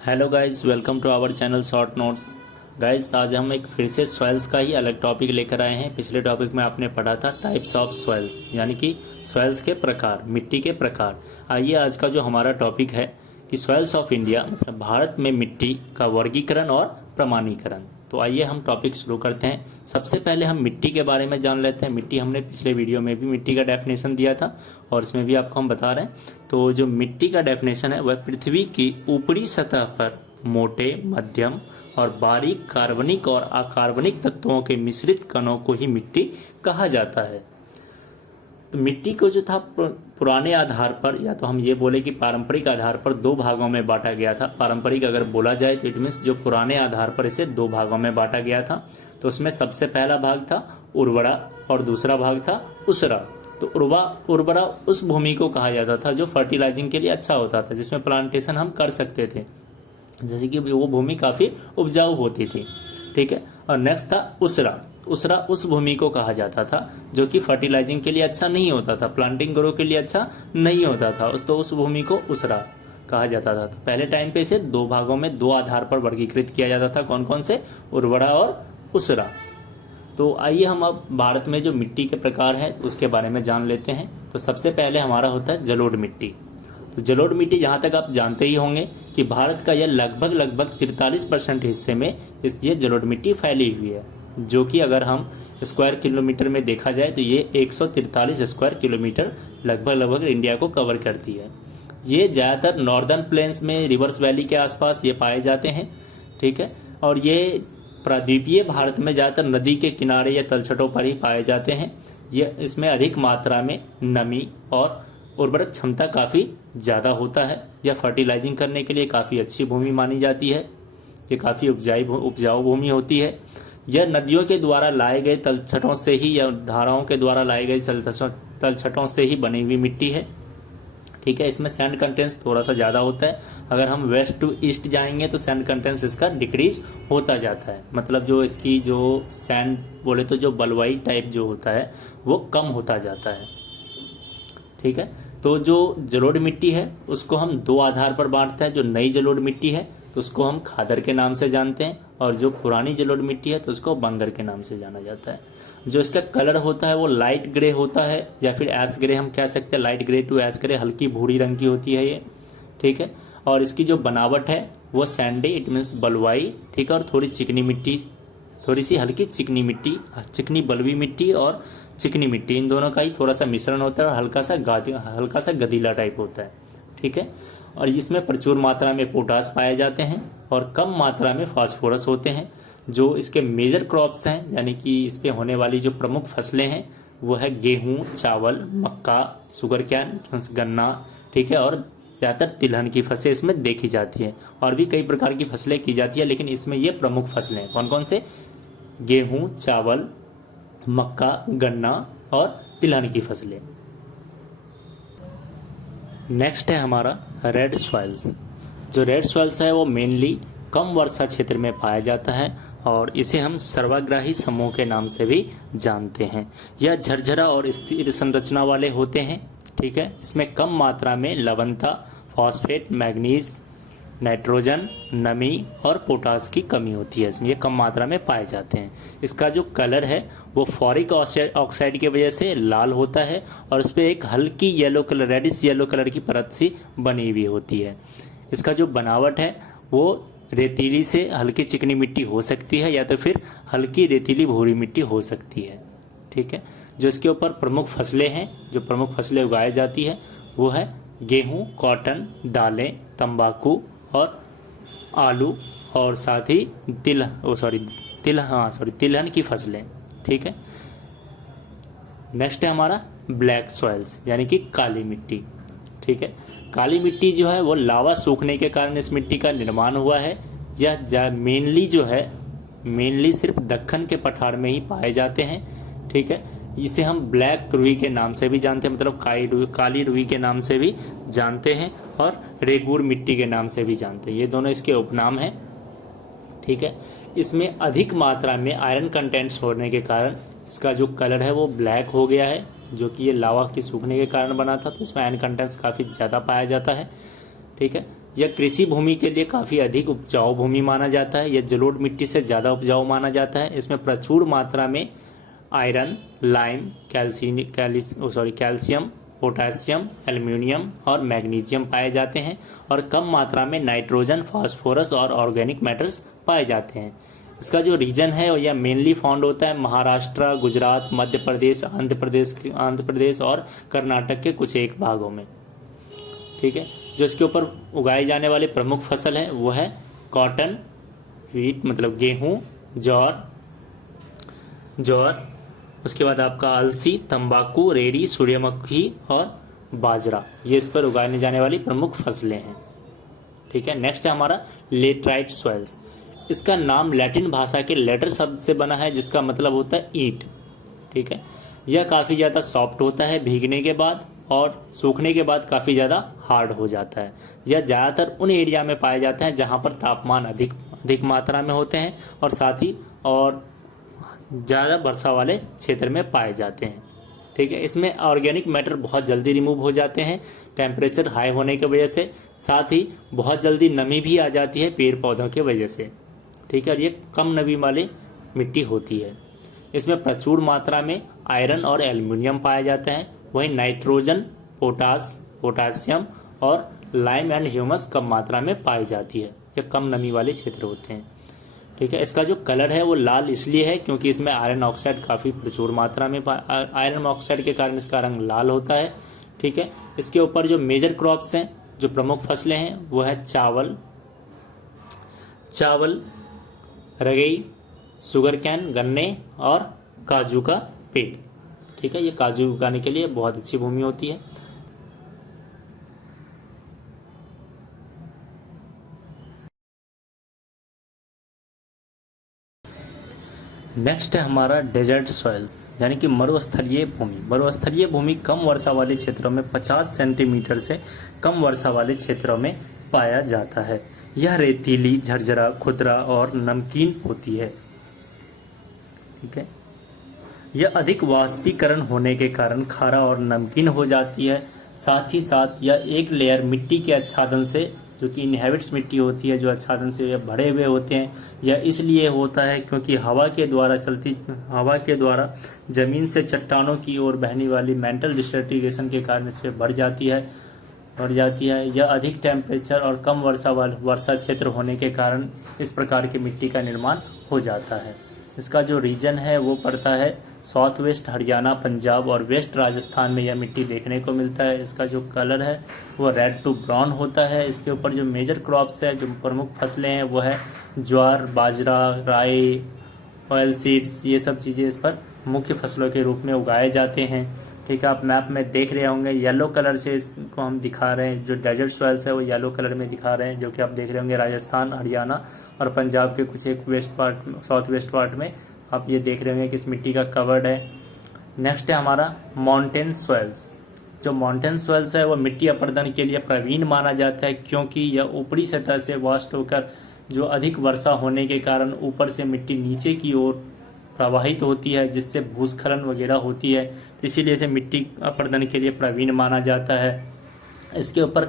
Hello guys, welcome to our channel short notes. Guys, आज हम एक फिर से सॉइल्स का ही अलग टॉपिक लेकर आए हैं। पिछले टॉपिक में आपने पढ़ा था टाइप्स ऑफ सॉइल्स, यानी कि सॉइल्स के प्रकार, मिट्टी के प्रकार। आइए आज का जो हमारा टॉपिक है कि सॉइल्स ऑफ इंडिया, मतलब भारत में मिट्टी का वर्गीकरण और प्रमाणीकरण। तो आइए हम टॉपिक शुरू करते हैं। सबसे पहले हम मिट्टी के बारे में जान लेते हैं। मिट्टी, हमने पिछले वीडियो में भी मिट्टी का डेफिनेशन दिया था और इसमें भी आपको हम बता रहे हैं। तो जो मिट्टी का डेफिनेशन है वह पृथ्वी की ऊपरी सतह पर मोटे, मध्यम और बारीक कार्बनिक और अकार्बनिक तत्वों के मिश्रित कणों को ही मिट्टी कहा जाता है। तो मिट्टी को जो था पुराने आधार पर, या तो हम ये बोले कि पारंपरिक आधार पर दो भागों में बांटा गया था। पारंपरिक अगर बोला जाए तो इट मीन्स जो पुराने आधार पर इसे दो भागों में बांटा गया था। तो उसमें सबसे पहला भाग था उर्वरा और दूसरा भाग था उसरा। तो उर्वरा उस भूमि को कहा जाता था जो फर्टिलाइजिंग के लिए अच्छा होता था, जिसमें प्लांटेशन हम कर सकते थे, जैसे कि वो भूमि काफ़ी उपजाऊ होती थी। ठीक है। और नेक्स्ट था उसरा। उसरा उस भूमि को कहा जाता था जो कि फर्टिलाइजिंग के लिए अच्छा नहीं होता था, प्लांटिंग ग्रो के लिए अच्छा नहीं होता था, तो उस भूमि को उसरा कहा जाता था। तो पहले टाइम पे इसे दो भागों में दो आधार पर वर्गीकृत किया जाता था। कौन कौन से? उर्वरा और उसरा। तो आइए हम अब भारत में जो मिट्टी के प्रकार है उसके बारे में जान लेते हैं। तो सबसे पहले हमारा होता है जलोढ़ मिट्टी। तो जलोढ़ मिट्टी, जहाँ तक आप जानते ही होंगे कि भारत का यह लगभग 43% हिस्से में ये जलोढ़ मिट्टी फैली हुई है, जो कि अगर हम स्क्वायर किलोमीटर में देखा जाए तो ये 143 स्क्वायर किलोमीटर लगभग इंडिया को कवर करती है। ये ज़्यादातर नॉर्दर्न प्लेन्स में, रिवर्स वैली के आसपास ये पाए जाते हैं। ठीक है। और ये प्रायद्वीपीय भारत में ज़्यादातर नदी के किनारे या तलछटों पर ही पाए जाते हैं। ये इसमें अधिक मात्रा में नमी और उर्वरक क्षमता काफ़ी ज़्यादा होता है। यह फर्टिलाइजिंग करने के लिए काफ़ी अच्छी भूमि मानी जाती है। ये काफ़ी उपजाऊ भूमि होती है। यह नदियों के द्वारा लाए गए तलछटों से ही या धाराओं के द्वारा लाए गए तलछटों से ही बनी हुई मिट्टी है। ठीक है। इसमें सैंड कंटेंट्स थोड़ा सा ज़्यादा होता है। अगर हम वेस्ट टू ईस्ट जाएंगे तो सैंड कंटेंट्स इसका डिक्रीज होता जाता है, मतलब जो इसकी जो सैंड बोले तो जो बलुआई टाइप जो होता है वो कम होता जाता है। ठीक है। तो जो जलोढ़ मिट्टी है उसको हम दो आधार पर बांटते हैं। जो नई जलोढ़ मिट्टी है तो उसको हम खादर के नाम से जानते हैं, और जो पुरानी जलोढ़ मिट्टी है तो उसको बंगर के नाम से जाना जाता है। जो इसका कलर होता है वो लाइट ग्रे होता है, या फिर एश ग्रे हम कह सकते हैं, light grey to ash grey, हल्की भूरी रंग की होती है ये। ठीक है। और इसकी जो बनावट है वो सैंडी, इट मीन्स बलुआई। ठीक है। और थोड़ी चिकनी मिट्टी, थोड़ी सी हल्की चिकनी मिट्टी, चिकनी बलुई मिट्टी और चिकनी मिट्टी, इन दोनों का ही थोड़ा सा मिश्रण होता है और हल्का सा गदीला टाइप होता है। ठीक है। और इसमें प्रचुर मात्रा में पोटास पाए जाते हैं और कम मात्रा में फास्फोरस होते हैं। जो इसके मेजर क्रॉप्स हैं, यानी कि इस पे होने वाली जो प्रमुख फसलें हैं वो है गेहूं, चावल, मक्का, शुगर कैन, गन्ना। ठीक है। और ज़्यादातर तिलहन की फसलें इसमें देखी जाती है। और भी कई प्रकार की फसलें की जाती है, लेकिन इसमें ये प्रमुख फसलें कौन कौन से? गेहूं, चावल, मक्का, गन्ना और तिलहन की फसलें। नेक्स्ट है हमारा रेड सॉइल्स। जो रेड सॉइल्स है वो मेनली कम वर्षा क्षेत्र में पाया जाता है और इसे हम सर्वाग्राही समूह के नाम से भी जानते हैं। यह झरझरा और स्थिर संरचना वाले होते हैं। ठीक है। इसमें कम मात्रा में लवणता, फॉस्फेट, मैग्नीज, नाइट्रोजन, नमी और पोटास की कमी होती है। इसमें ये कम मात्रा में पाए जाते हैं। इसका जो कलर है वो फॉरिक ऑक्साइड की वजह से लाल होता है और उस पर एक हल्की yellow colour, reddish yellow colour की परत सी बनी हुई होती है। इसका जो बनावट है वो रेतीली से हल्की चिकनी मिट्टी हो सकती है, या तो फिर हल्की रेतीली भूरी मिट्टी हो सकती है। ठीक है। जो इसके ऊपर प्रमुख फसलें हैं, जो प्रमुख फसलें उगाई जाती है वो है गेहूँ, कॉटन, दालें, तंबाकू और आलू, और साथ ही तिलहन की फसलें। ठीक है। नेक्स्ट है हमारा ब्लैक सॉइल्स, यानी कि काली मिट्टी। ठीक है। काली मिट्टी जो है वो लावा सूखने के कारण इस मिट्टी का निर्माण हुआ है। यह मेनली सिर्फ दक्कन के पठार में ही पाए जाते हैं। ठीक है। इसे हम ब्लैक रुई के नाम से भी जानते हैं, मतलब काली रुई के नाम से भी जानते हैं, और रेगूर मिट्टी के नाम से भी जानते हैं। ये दोनों इसके उपनाम हैं। ठीक है। इसमें अधिक मात्रा में आयरन कंटेंट्स होने के कारण इसका जो कलर है वो ब्लैक हो गया है, जो कि ये लावा के सूखने के कारण बना था। तो इसमें आयरन कंटेंट्स काफ़ी ज़्यादा पाया जाता है। ठीक है। यह कृषि भूमि के लिए काफ़ी अधिक उपजाऊ भूमि माना जाता है। यह जलोढ़ मिट्टी से ज़्यादा उपजाऊ माना जाता है। इसमें प्रचुर मात्रा में iron, lime, calcium, potassium, aluminium और मैग्नीशियम पाए जाते हैं और कम मात्रा में नाइट्रोजन, फास्फोरस और ऑर्गेनिक मैटर्स पाए जाते हैं। इसका जो रीजन है यह मेनली फाउंड होता है महाराष्ट्र, गुजरात, मध्य प्रदेश, आंध्र प्रदेश और कर्नाटक के कुछ एक भागों में। ठीक है, जो इसके ऊपर उगाए जाने वाले प्रमुख फसल है वो है कॉटन, व्हीट मतलब गेहूं, जौर, उसके बाद आपका अलसी, तंबाकू, रेड़ी, सूर्यमुखी और बाजरा, ये इस पर उगाने जाने वाली प्रमुख फसलें हैं। ठीक है, नेक्स्ट है हमारा लेटराइट सॉइल्स। इसका नाम लैटिन भाषा के लेटर शब्द से बना है जिसका मतलब होता है ईंट। ठीक है, यह काफ़ी ज़्यादा सॉफ्ट होता है भीगने के बाद और सूखने के बाद काफ़ी ज़्यादा हार्ड हो जाता है। यह ज़्यादातर उन एरिया में पाया जाता है जहाँ पर तापमान अधिक मात्रा में होते हैं और साथ ही और ज़्यादा वर्षा वाले क्षेत्र में पाए जाते हैं। ठीक है, इसमें ऑर्गेनिक मैटर बहुत जल्दी रिमूव हो जाते हैं टेम्परेचर हाई होने की वजह से, साथ ही बहुत जल्दी नमी भी आ जाती है पेड़ पौधों की वजह से। ठीक है, और ये कम नमी वाली मिट्टी होती है। इसमें प्रचुर मात्रा में आयरन और एल्युमिनियम पाया जाता है। वहीं नाइट्रोजन, पोटासियम और लाइम एंड ह्यूमस कम मात्रा में पाई जाती है। ये कम नमी वाले क्षेत्र होते हैं। ठीक है, इसका जो कलर है वो लाल इसलिए है क्योंकि इसमें आयरन ऑक्साइड काफ़ी प्रचुर मात्रा में आयरन ऑक्साइड के कारण इसका रंग लाल होता है। ठीक है, इसके ऊपर जो मेजर क्रॉप्स हैं, जो प्रमुख फसलें हैं वो है चावल, रगई, शुगर कैन, गन्ने और काजू का पेड़। ठीक है, ये काजू उगाने के लिए बहुत अच्छी भूमि होती है। नेक्स्ट है हमारा डेजर्ट सॉइल्स यानी कि मरुस्थलीय भूमि। मरुस्थलीय भूमि कम वर्षा वाले क्षेत्रों में 50 सेंटीमीटर से कम वर्षा वाले क्षेत्रों में पाया जाता है। यह रेतीली, झरझरा, खुरदरा और नमकीन होती है। ठीक है, यह अधिक वाष्पीकरण होने के कारण खारा और नमकीन हो जाती है। साथ ही साथ यह एक लेयर मिट्टी के आच्छादन से, जो कि इनहेबिट्स मिट्टी होती है, जो आच्छादन से यह भरे हुए होते हैं। यह इसलिए होता है क्योंकि हवा के द्वारा जमीन से चट्टानों की ओर बहने वाली मेंटल डिसर्टिफिकेशन के कारण इस पर बढ़ जाती है। यह अधिक टेम्परेचर और कम वर्षा क्षेत्र होने के कारण इस प्रकार की मिट्टी का निर्माण हो जाता है। इसका जो रीजन है वो पड़ता है साउथ वेस्ट हरियाणा, पंजाब और वेस्ट राजस्थान में यह मिट्टी देखने को मिलता है। इसका जो कलर है वो रेड टू ब्राउन होता है। इसके ऊपर जो मेजर क्रॉप्स है, जो प्रमुख फसलें हैं वो है ज्वार, बाजरा, राई, ऑयल सीड्स, ये सब चीज़ें इस पर मुख्य फसलों के रूप में उगाए जाते हैं। ठीक है, आप मैप में देख रहे होंगे येलो कलर से इसको हम दिखा रहे हैं। जो डेजर्ट सॉइल्स है वो येलो कलर में दिखा रहे हैं, जो कि आप देख रहे होंगे राजस्थान, हरियाणा और पंजाब के कुछ एक साउथ वेस्ट पार्ट में आप ये देख रहे होंगे कि इस मिट्टी का कवर्ड है। नेक्स्ट है हमारा माउंटेन सॉइल्स। जो माउंटेन सॉइल्स है वो मिट्टी अपरदन के लिए प्रवीण माना जाता है क्योंकि यह ऊपरी सतह से वाष्ट होकर जो अधिक वर्षा होने के कारण ऊपर से मिट्टी नीचे की ओर प्रवाहित होती है, जिससे भूस्खलन वगैरह होती है। इसीलिए इसे मिट्टी अपरदन के लिए प्रवीण माना जाता है। इसके ऊपर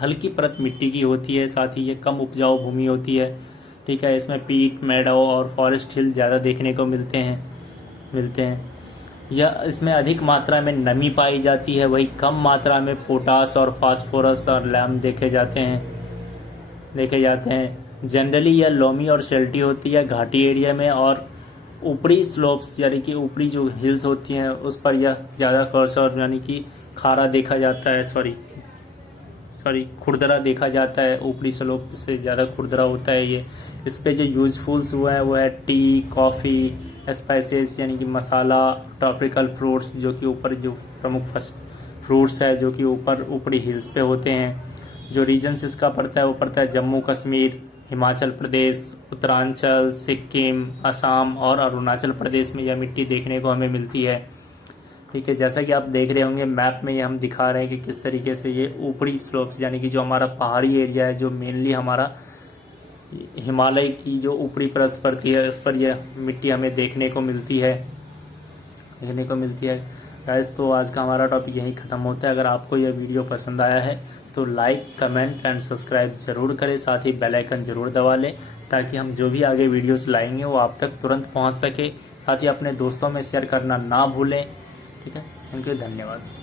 हल्की परत मिट्टी की होती है, साथ ही ये कम उपजाऊ भूमि होती है। ठीक है, इसमें पीक, मेडो और फॉरेस्ट हिल ज़्यादा देखने को मिलते हैं। यह इसमें अधिक मात्रा में नमी पाई जाती है, वही कम मात्रा में पोटास और फास्फोरस और लैम देखे जाते हैं। जनरली यह लोमी और शेल्टी होती है घाटी एरिया में, और ऊपरी स्लोप्स यानी कि ऊपरी जो हिल्स होती हैं उस पर यह ज़्यादा कर्सर यानी कि खारा देखा जाता है, खुरदरा देखा जाता है। ऊपरी स्लोप से ज़्यादा खुरदरा होता है ये। इस पे जो यूजफुल्स हुआ है वो है टी, कॉफ़ी, स्पाइसेस यानी कि मसाला, ट्रॉपिकल फ्रूट्स, जो कि ऊपर जो प्रमुख फ्रूट्स है जो कि ऊपरी हिल्स पे होते हैं। जो रीजन्स इसका पड़ता है वो पड़ता है जम्मू कश्मीर, हिमाचल प्रदेश, उत्तरांचल, सिक्किम, असम और अरुणाचल प्रदेश में यह मिट्टी देखने को हमें मिलती है। ठीक है, जैसा कि आप देख रहे होंगे मैप में ये हम दिखा रहे हैं कि किस तरीके से ये ऊपरी स्लोप्स यानी कि जो हमारा पहाड़ी एरिया है, जो मेनली हमारा हिमालय की जो ऊपरी परत पड़ती है उस पर यह मिट्टी हमें देखने को मिलती है। गाइस, तो आज का हमारा टॉपिक यहीं ख़त्म होता है। अगर आपको यह वीडियो पसंद आया है तो लाइक, कमेंट एंड सब्सक्राइब जरूर करें, साथ ही बेल आइकन जरूर दबा लें ताकि हम जो भी आगे वीडियोस लाएंगे वो आप तक तुरंत पहुंच सके। साथ ही अपने दोस्तों में शेयर करना ना भूलें। ठीक है, थैंक यू, धन्यवाद।